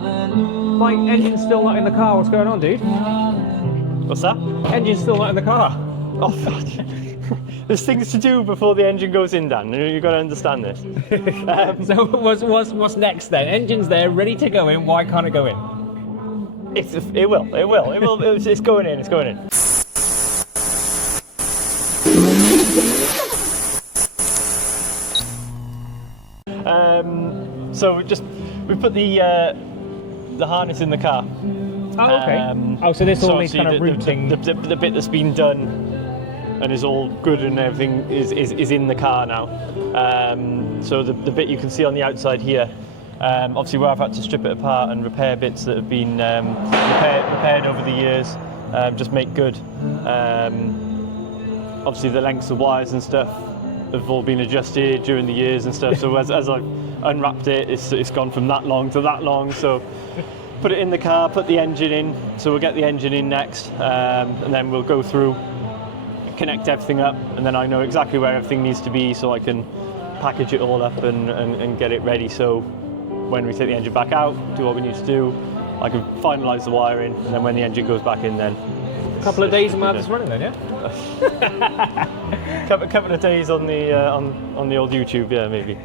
My engine's still not in the car. What's going on, dude? What's that? Engine's still not in the car. Oh, fuck. There's things to do before the engine goes in, Dan. You've got to understand this. So what's next then? Engine's there, ready to go in. Why can't it go in? It's going in. It's going in. So we put the harness in the car. Oh, okay. So this all needs kind of routing. The bit that's been done and is all good and everything is in the car now. So the bit you can see on the outside here, obviously where I've had to strip it apart and repair bits that have been repaired over the years, just make good. Obviously the lengths of wires and stuff have all been adjusted during the years and stuff. So as I've unwrapped it, it's gone from that long to that long. So put it in the car, put the engine in. So we'll get the engine in next, and then we'll go through, connect everything up, and then I know exactly where everything needs to be, so I can package it all up and get it ready. So when we take the engine back out, do what we need to do, I can finalise the wiring, and then when the engine goes back in, then a couple of days and we'll have this running then, yeah? couple of days on the old YouTube, yeah, maybe.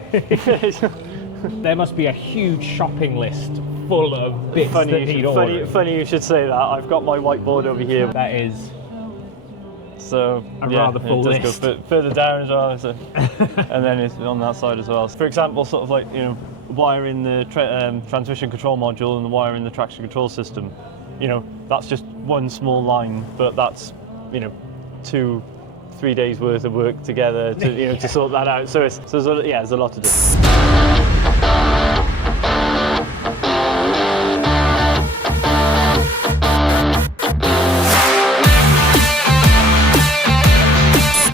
There must be a huge shopping list full of bits that need ordering. Funny you should say that. I've got my whiteboard over here. That is so a rather full list. Goes further down as well, so, and then it's on that side as well. So for example, sort of like, you know, wiring the transmission control module and the wiring the traction control system. You know, that's just one small line, but that's, you know, 2-3 days worth of work together to, you know, to sort that out. So there's a lot to do.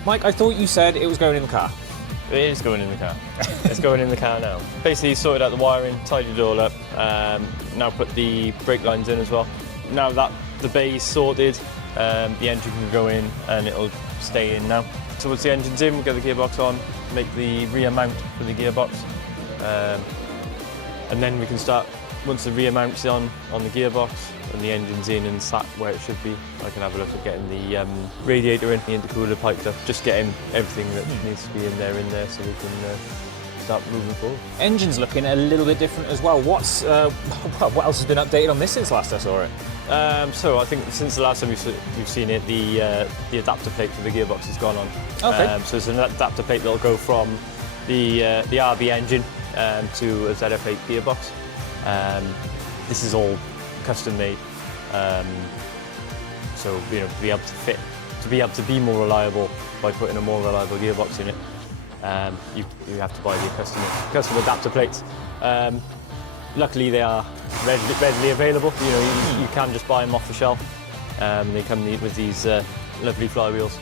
Mike, I thought you said it was going in the car. It is going in the car. It's going in the car now. Basically sorted out the wiring, tidied it all up, now put the brake lines in as well. Now that the bay's sorted, the engine can go in and it'll stay in now. So once the engine's in, we'll get the gearbox on, make the rear mount for the gearbox, and then we can start, once the rear mount's on the gearbox and the engine's in and sat where it should be, I can have a look at getting the radiator in, the intercooler piped up, just getting everything that needs to be in there so we can start moving forward. Engine's looking a little bit different as well. What else has been updated on this since last I saw it? So I think since the last time you've seen it, the adapter plate for the gearbox has gone on. Okay. So it's an adapter plate that'll go from the RB engine to a ZF8 gearbox. This is all custom made, so you know, to be able to be more reliable by putting a more reliable gearbox in it, you have to buy the custom adapter plates. Luckily, they are readily available. You know, you can just buy them off the shelf. They come with these lovely flywheels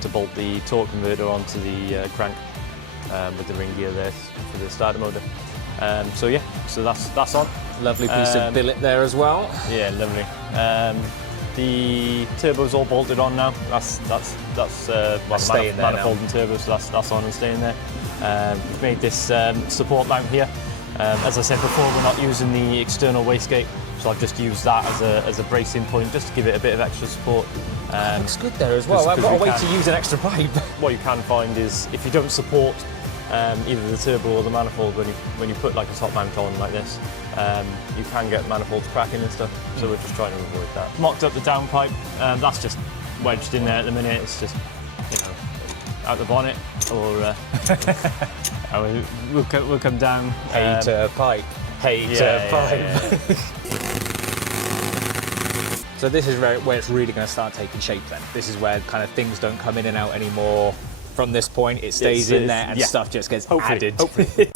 to bolt the torque converter onto the crank with the ring gear there for the starter motor. So yeah, so that's on. Lovely piece of billet there as well. Yeah, lovely. The turbo's all bolted on now. That's manifold and turbo, so that's on and staying there. We've made this support mount here. As I said before, we're not using the external wastegate, so I've just used that as a bracing point, just to give it a bit of extra support. Looks good there as well. I've got a way to use an extra pipe. What you can find is if you don't support either the turbo or the manifold when you put like a top mount on like this, you can get manifolds cracking and stuff. So we're just trying to avoid that. Mocked up the downpipe. That's just wedged in there at the minute. It's just, you know, out the bonnet, or we'll come down. Hater pipe. Hater pipe. Yeah. So this is where it's really going to start taking shape then. This is where kind of things don't come in and out anymore. From this point, it stays in there and stuff just gets added. Hopefully.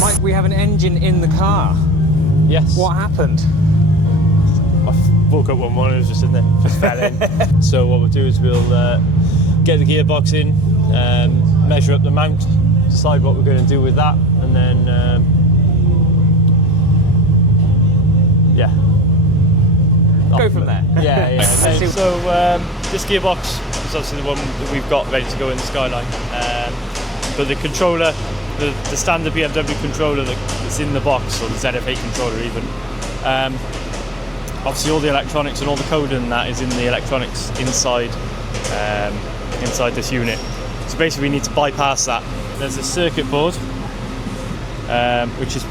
Mike, we have an engine in the car. Yes. What happened? I woke up one morning, it was just in there, just fell in. So what we'll do is we'll get the gearbox in, measure up the mount, decide what we're going to do with that, and then Go from there. Yeah, yeah. Okay, so this gearbox is obviously the one that we've got ready to go in the Skyline. But the controller, the standard BMW controller that's in the box, or the ZF8 controller even, obviously all the electronics and all the code in that is in the electronics inside this unit. So basically we need to bypass that. There's a circuit board, which is,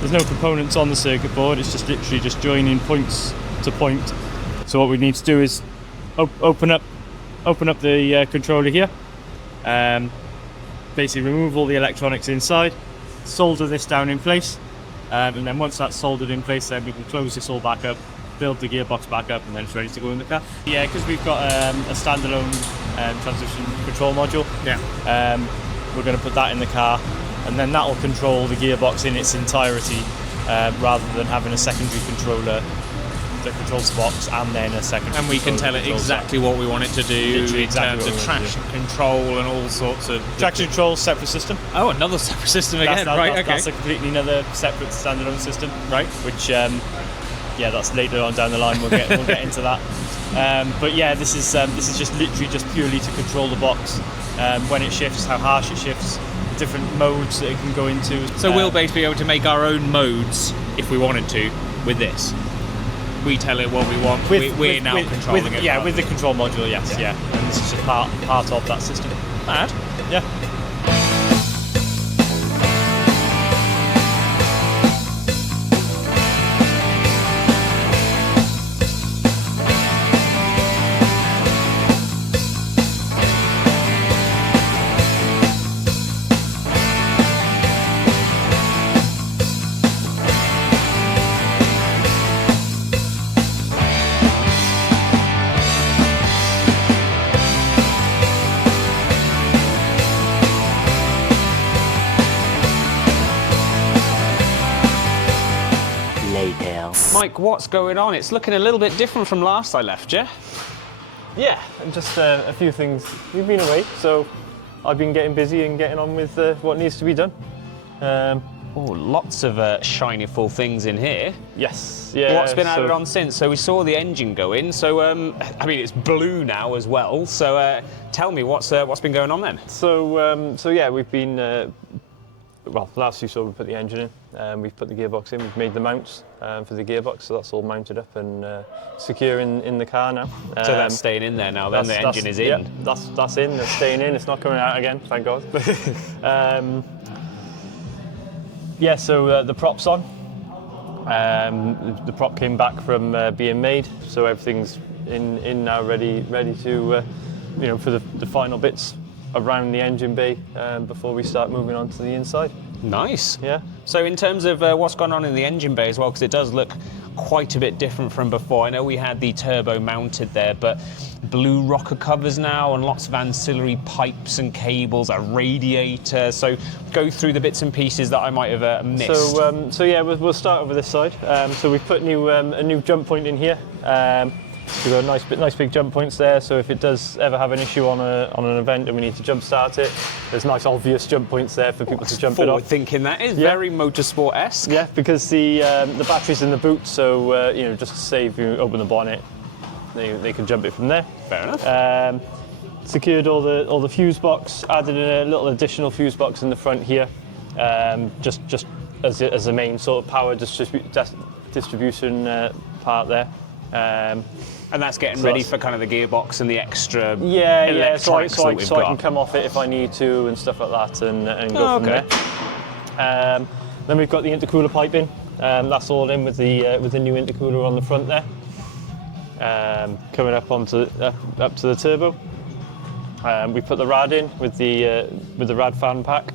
there's no components on the circuit board, it's just literally just joining points to point. So what we need to do is open up the controller here, basically remove all the electronics inside, solder this down in place, and then once that's soldered in place, then we can close this all back up, build the gearbox back up, and then it's ready to go in the car. Yeah, because we've got a standalone transmission control module. Yeah. We're going to put that in the car, and then that will control the gearbox in its entirety, rather than having a secondary controller that controls the box and then a second. And we can tell it exactly what we want it to do in terms of traction control and all sorts of... Traction control, separate system. Oh, another separate system again, right, okay. That's a completely another separate standalone system. Right. Which, yeah, that's later on down the line, we'll get into that. But yeah, this is just literally just purely to control the box, when it shifts, how harsh it shifts, different modes that it can go into. So we'll basically be able to make our own modes, if we wanted to, with this. We tell it what we want. We're now controlling it. Yeah, with the control module, yes, yeah. And this is just part of that system. Mad. Yeah. Mike, what's going on? It's looking a little bit different from last I left you. Yeah, just a few things. We've been away, so I've been getting busy and getting on with what needs to be done. Oh, lots of shiny full things in here. Yes, yeah. What's been added on since? So we saw the engine go in, so I mean it's blue now as well, so tell me what's been going on then? So yeah, we've been, well, last you saw we put the engine in, we've put the gearbox in, we've made the mounts for the gearbox, so that's all mounted up and secure in the car now. So that's staying in there now, then the engine is in? Yeah, that's in, that's staying in, it's not coming out again, thank God. Yeah, so the prop's on. The prop came back from being made, so everything's in now, ready to, you know, for the final bits around the engine bay before we start moving on to the inside. Nice. Yeah. So in terms of what's gone on in the engine bay as well, because it does look quite a bit different from before. I know we had the turbo mounted there, but blue rocker covers now and lots of ancillary pipes and cables, a radiator. So go through the bits and pieces that I might have missed. So yeah, we'll start over this side. So we've put a new jump point in here. We've got nice big jump points there, so if it does ever have an issue on an event and we need to jump start it, there's nice obvious jump points there for people to jump it off. Forward thinking, that is very motorsport-esque. Yeah, because the battery's in the boot, so you know, just to save you open the bonnet, they can jump it from there. Fair enough. Secured all the fuse box, added a little additional fuse box in the front here, just as a main sort of power distribution part there. And that's getting ready for kind of the gearbox and the extra so I got. can come off it if I need to and stuff like that and go from there. Then we've got the intercooler pipe in. That's all in with the new intercooler on the front there. Coming up up to the turbo. We put the rad in with the rad fan pack.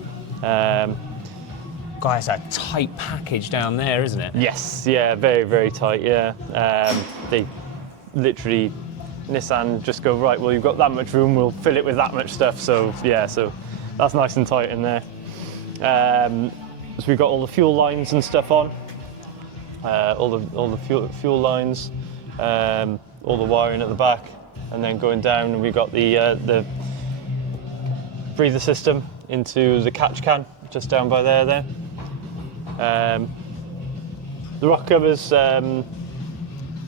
Guys, a tight package down there, isn't it? Yes, yeah, very, very tight, yeah. They literally, Nissan just go, right, well, you've got that much room, we'll fill it with that much stuff. So, yeah, so that's nice and tight in there. So we've got all the fuel lines and stuff on, all the fuel lines, all the wiring at the back, and then going down, and we've got the breather system into the catch can, just down by there. The rock covers,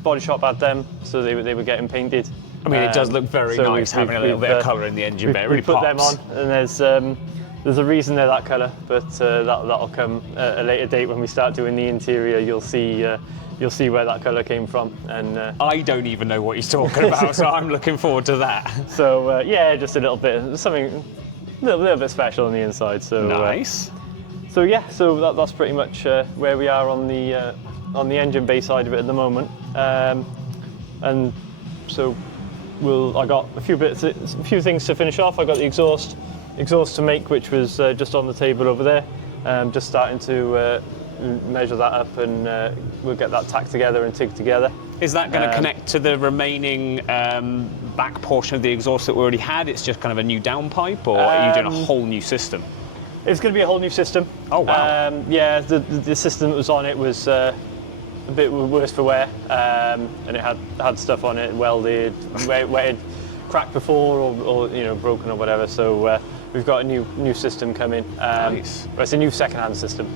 body shop had them, so they were getting painted. I mean, it does look very so nice having a little bit of colour in the engine bay. It really put pops. them on, and there's a reason they're that colour, but that'll come at a later date when we start doing the interior. You'll see where that colour came from, and I don't even know what he's talking about, so I'm looking forward to that. So yeah, just a little bit, something a little bit special on the inside. So nice. So yeah, so that's pretty much where we are on the engine bay side of it at the moment, and so I got a few things to finish off. I got the exhaust to make, which was just on the table over there. Just starting to measure that up, and we'll get that tacked together and tigged together. Is that going to connect to the remaining back portion of the exhaust that we already had? It's just kind of a new downpipe, or are you doing a whole new system? It's going to be a whole new system. Oh wow! Yeah, the system that was on it was a bit worse for wear, and it had stuff on it welded, where it had cracked before, or broken or whatever. So we've got a new system coming. Nice. Well, it's a new second-hand system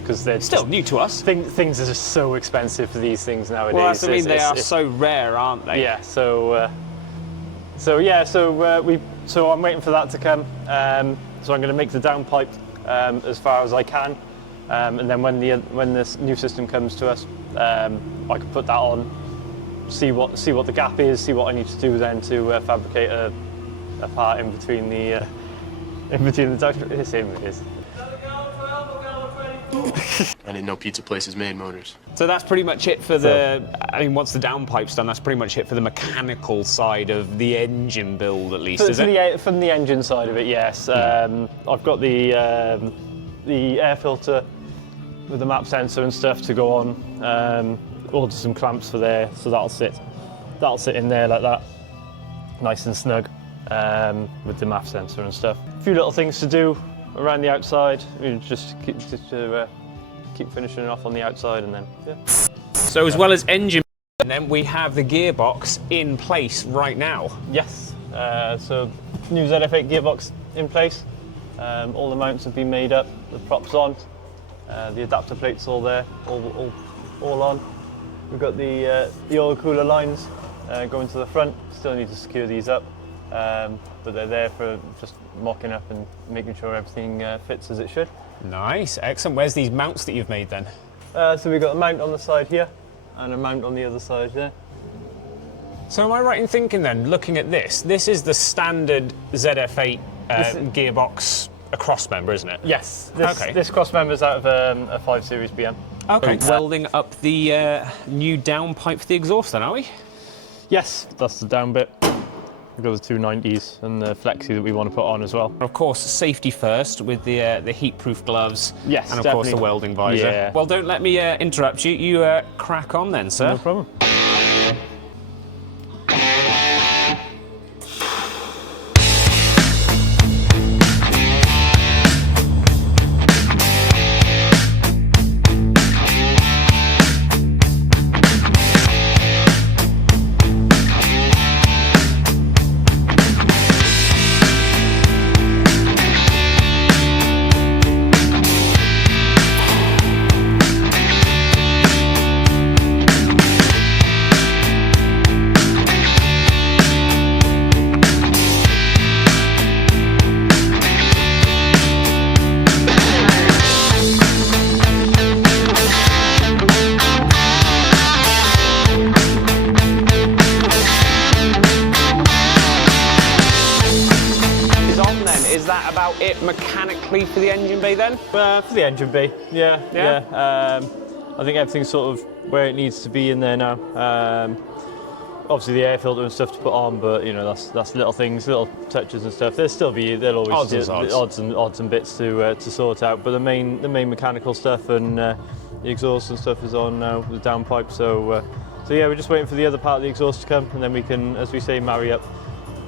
because they're Still new to us. Things are just so expensive for these things nowadays. Well, that's, I mean, they are so rare, aren't they? Yeah. So I'm waiting for that to come. So I'm going to make the downpipe as far as I can, and then when this new system comes to us, I can put that on, see what the gap is, see what I need to do then to fabricate a part in between the drivetrain. It is. I didn't know pizza places made motors. So that's pretty much it for I mean, once the downpipe's done, that's pretty much it for the mechanical side of the engine build, at least, is it? From the engine side of it, yes. I've got the air filter with the map sensor and stuff to go on. Ordered some clamps for there, so that'll sit in there like that, nice and snug, with the map sensor and stuff. A few little things to do around the outside, just to keep finishing it off on the outside, and then yeah. So as well as engine, and then we have the gearbox in place right now. Yes. So new ZF8 gearbox in place. All the mounts have been made up. The props on. The adapter plates all there, all on. We've got the oil cooler lines going to the front. Still need to secure these up, but they're there for just mocking up and making sure everything fits as it should. Nice, excellent. Where's these mounts that you've made then? So we've got a mount on the side here and a mount on the other side there. So am I right in thinking then, looking at this is the standard ZF8 gearbox a cross member, isn't it? Yes. Okay. This cross member's out of a 5 Series BM. Okay. Welding up the new downpipe for the exhaust then, are we? Yes, that's the down bit. We've got the 290s and the flexi that we want to put on as well. Of course, safety first with the heat-proof gloves. Yes, and of course the welding visor. Yeah. Well, don't let me interrupt you. You crack on then, sir. No problem. It mechanically for the engine bay then? For the engine bay, yeah. I think everything's sort of where it needs to be in there now. Obviously the air filter and stuff to put on, but that's little things, little touches and stuff. There'll always be odds and bits to sort out. But the main mechanical stuff and the exhaust and stuff is on now with the downpipe. So yeah, we're just waiting for the other part of the exhaust to come, and then we can, as we say, marry up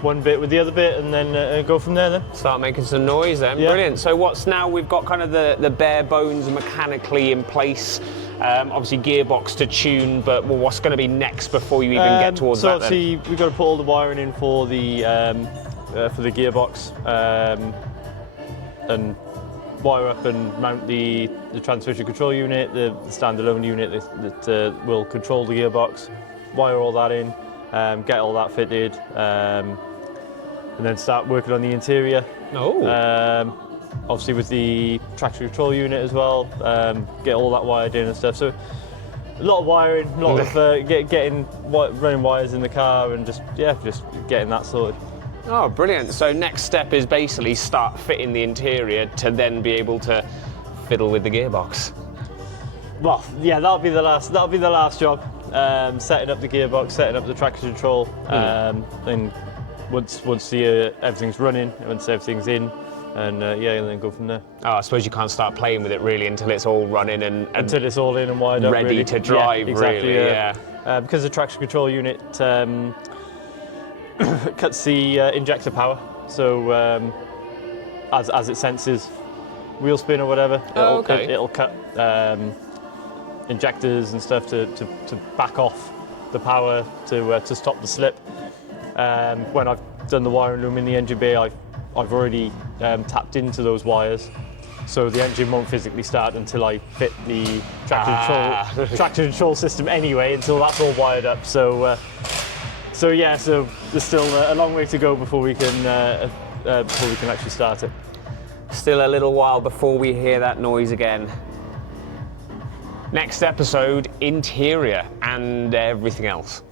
one bit with the other bit, and then go from there then. Start making some noise then, yeah. Brilliant. So what's now, we've got kind of the bare bones mechanically in place, obviously gearbox to tune, but what's going to be next before you even get towards that then? So obviously we've got to put all the wiring in for the gearbox, and wire up and mount the transmission control unit, the standalone unit that will control the gearbox. wire all that in, get all that fitted, and then start working on the interior. Oh. Obviously with the traction control unit as well, get all that wired in and stuff. So a lot of wiring, a lot of running wires in the car, and just getting that sorted. Oh, brilliant. So next step is basically start fitting the interior to then be able to fiddle with the gearbox. Well, yeah, that'll be the last job. Setting up the gearbox, setting up the traction control, and once everything's running, once everything's in, and then go from there. Oh, I suppose you can't start playing with it really until it's all running and until it's all in and wired up, ready to drive. Yeah, exactly, really, yeah. Because the traction control unit cuts the injector power, so as it senses wheel spin or whatever, it'll cut injectors and stuff to back off the power to stop the slip. When I've done the wiring loom in the engine bay, I've already tapped into those wires, so the engine won't physically start until I fit the traction control system anyway, until that's all wired up. So there's still a long way to go before we can actually start it. Still a little while before we hear that noise again. Next episode, interior and everything else.